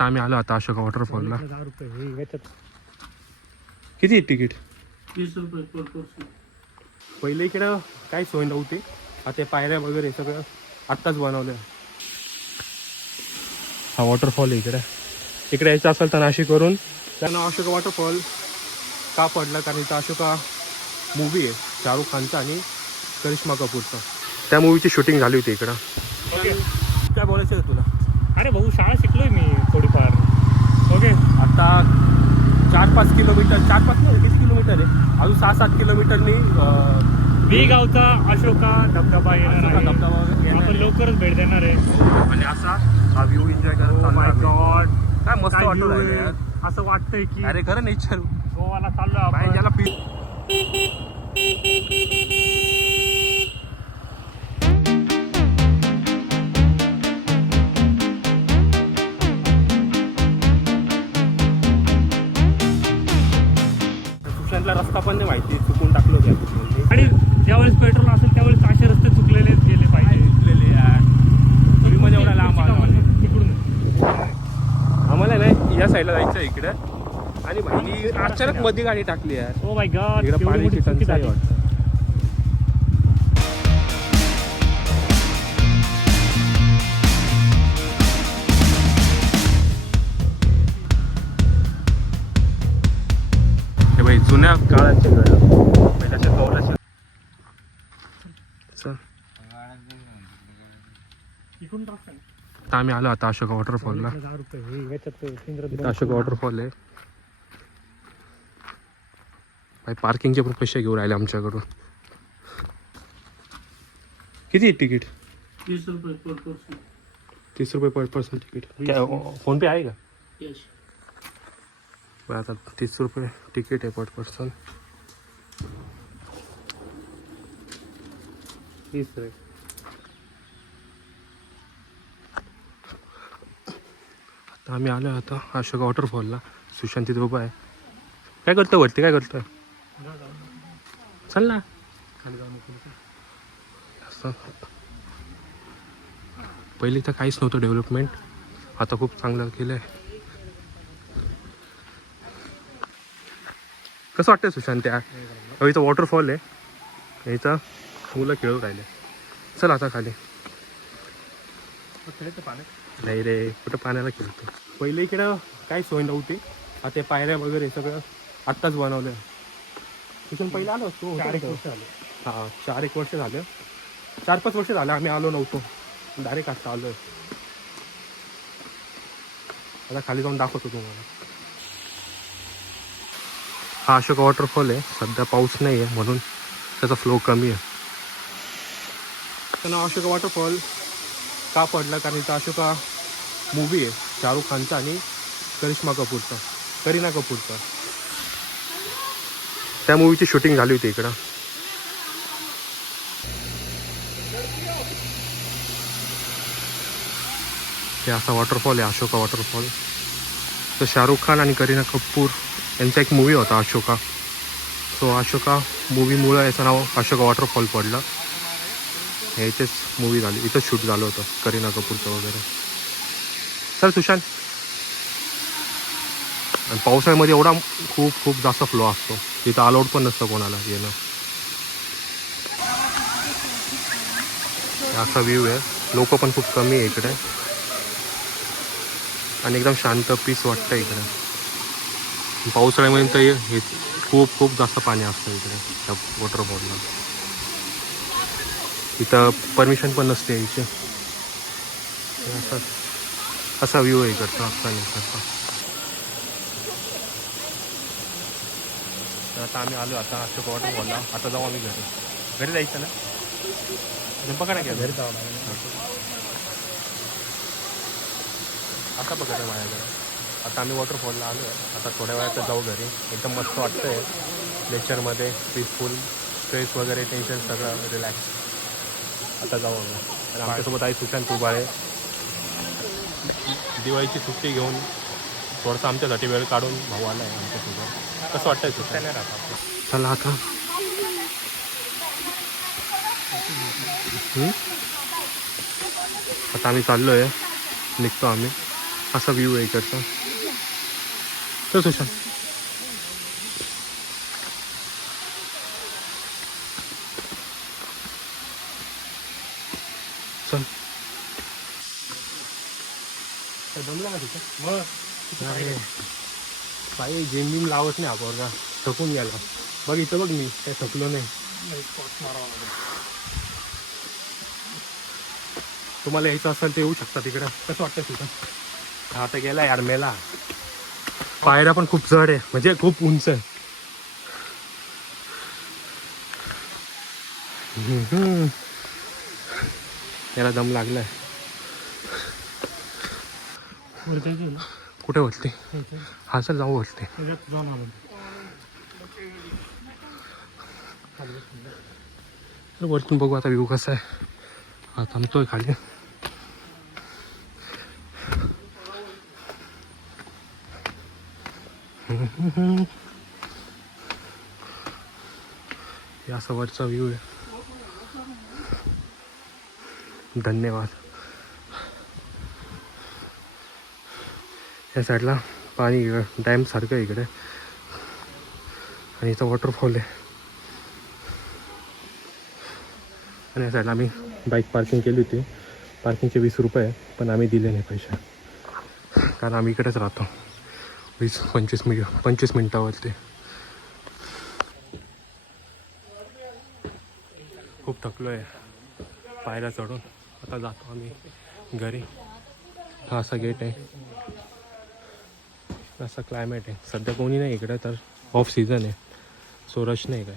आम्ही आलो आता अशोका वॉटरफॉलला. किती आहे तिकीट? 30 रुपये पर पर्सन. पहिले इकडं काही सोय नव्हती, आता पायऱ्या वगैरे सगळं आत्ताच बनवलं. हा वॉटरफॉल आहे इकडे यायचं असेल तर नाशिक करून त्यांना अशोका वॉटरफॉल का पडला, कारण इथं अशोका मूवी आहे शाहरुख खानचा आणि करिश्मा कपूरचा. त्या मूवीची शूटिंग झाली होती इकडं. ओके, काय बोलायचं आहे तुला? अरे भाऊ शाळा शिकलोय मी थोडीफार. ओके, आता 4-5 किलोमीटर, 4-5 नाही किती किलोमीटर आहे, अजून 6-7 किलोमीटरनी मी गावचा अशोका धबधबा येणार आहे. धबधबा वगैरे येणार आपण आहे. लवकरच भेट देणार आहे. आणि असा हा व्ह्यू एन्जॉय करत ओ माय गॉड, काय मस्त वाटू राहिलं यार. असं वाटतंय की अरे खरं नेचर गोवाला चाललो बाय आपण. ज्याला सुशांतला रस्ता पण नाही माहिती, चुकून टाकलो त्या. आणि ज्यावेळेस पेट्रोल असेल त्यावेळेस असे रस्ते चुकलेलेच गेले पाहिजे. मध्ये एवढा लांब आलो तिकडून आम्हाला नाही या साईडला जायचं आहे इकडे, आणि भाईनी अचानक मध्ये गाडी टाकली यार. ओ माय गॉड, इकडे पाण्याची टंचाई वाटतं. हे बाई जुन्या काळाचे घर पहिल्याचे कौलाचे. चल इकडून टाकतो. आता आम्ही आलो आता अशोका वॉटरफॉलला. 10 रुपये याच्यात इथं अशोका वॉटरफॉल आहे. भाई पार्किंगचे पण पैसे घेऊन राहिले आमच्याकडून. किती आहे तिकीट? 30 रुपये पर पर्सन. 30 रुपये पर पर्सन तिकीट. काय फोन पे आहे का? यस. बरं आता 30 रुपये तिकीट आहे पर पर्सन. 30 रे. आता आम्ही आलो आता अशोका वॉटरफॉलला. सुशांत तिथे उभा आहे. काय करतोय वरती, काय करतोय? चल ना. असं पहिले तर काहीच नव्हतं डेव्हलपमेंट, आता खूप चांगलं केलं आहे. कसं वाटतंय सुशांत यार? इथं वॉटरफॉल आहे, इथं मुलं खेळून राहिले. चल आता खाली. नाही रे, कुठं पाण्याला खेळतो. पहिले इकडं काही सोय नव्हती, आता पायऱ्या वगैरे सगळं आत्ताच बनवलं. तिथून पहिलं आलो असतो. 4-1 वर्ष झाले. हां 4-1 वर्ष झालं, 4-5 वर्ष झालं आम्ही आलो नव्हतो. डायरेक्ट आता आलो. आता खाली जाऊन दाखवतो तुम्हाला. हा अशोका वॉटरफॉल आहे. सध्या पाऊस नाही आहे म्हणून त्याचा फ्लो कमी आहे. त्यानं अशोका वॉटरफॉल का पडला, कारण इथं अशोका मूवी आहे शाहरुख खानचा आणि करिश्मा करीना कपूरचा. त्या मूवीची शूटिंग झाली होती इकडं. हे असा वॉटरफॉल आहे अशोका वॉटरफॉल. तर शाहरुख खान आणि करीना कपूर यांचा एक मूवी होता अशोका. सो अशोका मूवीमुळं याचं नाव अशोका वॉटरफॉल पडलं. हे इथेच मूवी झाली, इथंच शूट झालं होतं करीना कपूरचं वगैरे. चल सुशांत. आणि पावसाळ्यामध्ये एवढा खूप जास्त फ्लो असतो, इथं अलाउड पण नसतं कोणाला येणं. असा व्ह्यू आहे. लोक पण खूप कमी आहे इकडे आणि एकदम शांत पीस वाटतं इकडे. पावसाळ्यामध्ये तर हे खूप जास्त पाणी असतं इकडे त्या वॉटरफॉलला. इथं परमिशन पण नसते यायची. असा व्ह्यू आहे इकडचा असताना. आता आम्ही आलो आता अशोका वॉटरफॉलला. आता जाऊ आम्ही घरी जायचं ना. पकडा घ्या घरी जाऊ. आता बघा माझ्याकडे. आता आम्ही वॉटरफॉलला आलो आहे. आता थोड्या वेळात जाऊ घरी. एकदम मस्त वाटतं आहे नेचरमध्ये, पीसफुल. स्ट्रेस वगैरे टेन्शन सगळं रिलॅक्स. आता जाऊ आम्ही. आणि आमच्यासोबत आई सुशांत उभा आहे. दिवाळीची सुट्टी घेऊन थोडंसं आमच्यासाठी वेळ काढून भाऊ आला आहे आमच्यासोबत. कसं वाटतंय सुशांत? चला आता आता आम्ही चाललो आहे, निघतो आम्ही. असा व्ह्यू आहे इकडचा. तर सुशांत चल. दमला का तिथं मग अरे बाई जिम बिम लावत नाही आपण का थकून गेला. बघ इथं बघ मी काय थकलो नाही. स्पॉट मारावा लागेल. तुम्हाला यायचं असेल ते येऊ शकता तिकडं. कसं वाटतं तिथं? हा आता गेला यार मेला. पायऱ्या पण खूप जड आहे म्हणजे खूप उंच आहे. याला दम लागलाय. वर जायचं ना कुठे वरती? जायचं. हा चल जाऊ वरती. त्याच्यात जाऊन आलो. तर वरतून बघू आता व्ह्यू कसा आहे. हा थांबतोय खाली. हे असा वरचा व्ह्यू आहे. धन्यवाद. या साईडला पाणी डॅम सारखं आहे इकडे आणि इथं वॉटरफॉल आहे. आणि या साईडला आम्ही बाईक पार्किंग केली होती. पार्किंगचे 20 रुपये पण आम्ही दिले नाही पैसे कारण आम्ही इकडेच राहतो. 25 मिनटावरती. खूप थकलो आहे पायऱ्या चढून. आता जातो आम्ही घरी. हा असा गेट आहे. असं क्लायमेट आहे. सध्या कोणी नाही इकडे तर ऑफ सीझन आहे सो रश नाही काय.